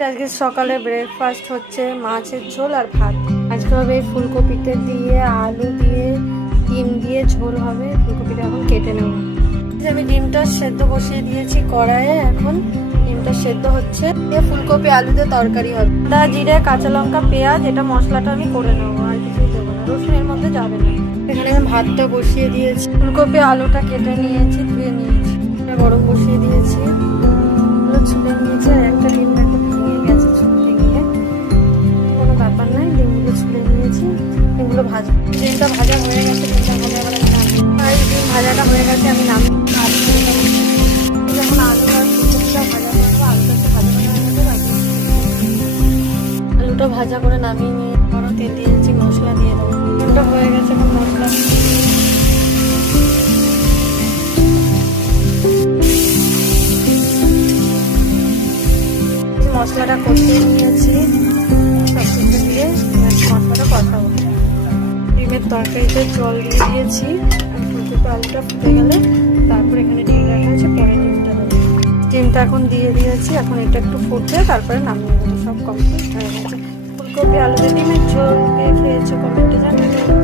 আজকে সকালে ব্রেকফাস্ট হচ্ছে মাছের ঝোল আর ভাত। আজকে হবে এই ফুলকপিতে দিয়ে আলু দিয়ে ডিম দিয়ে ঝোল হবে। ফুলকপিটা এখন কেটে নেব। আমি ডিমটা সেদ্ধ বসিয়ে দিয়েছি কড়াইয়ে, এখন ডিমটা সেদ্ধ হচ্ছে। ফুলকপি আলু দিয়ে তরকারি হবে। আদা জিরে কাঁচা লঙ্কা পেঁয়াজ, এটা মশলাটা আমি করে নেবো, আর কিছুই দেবো না, রসুনের মধ্যে যাবে না। এখানে আমি ভাতটা বসিয়ে দিয়েছি, ফুলকপি আলুটা কেটে নিয়েছি, ধুয়ে নিয়েছি, গরম বসিয়ে দিয়েছি, ছুলে নিয়েছি। আর একটা ডিম দেখো ভেঙে গেছে ছুলতে গিয়ে, কোনো ব্যাপার নাই, ডিমগুলো ছুলে নিয়েছি। ডিমগুলো ভাজা, ডিমটা ভাজা হয়ে গেছে, ডিমটা ভাজা এবার আমি নামি। আর ডিম ভাজাটা হয়ে গেছে, আমি নামি। যখন আলু আর ফুলকপিটা ভাজা করবো, আলুটা ভাজা করে নামিয়ে নিয়ে বড় তেল দিয়েছি, মশলা দিয়ে দেবো। ডিমটা হয়ে গেছে, এখন মশলা মশলাটা কষিয়ে নিয়েছি, সব কিছু দিয়ে মশলাটা কষাবো। ডিমের তরকারিতে জল দিয়ে দিয়েছি, আর ফুলকপি আলুটা ফুটে গেলে তারপর এখানে ডিম রাখা আছে, পরে ডিমটা দেবো। ডিমটা এখন দিয়ে দিয়েছি, এখন এটা একটু ফুটবে, তারপরে নামিয়ে দেবো। সব কমপ্লিট হয়ে গেছে। ফুলকপি আলু দিয়ে ডিমের ঝোল দিয়ে খেয়েছো, কমেন্টে জানাবে।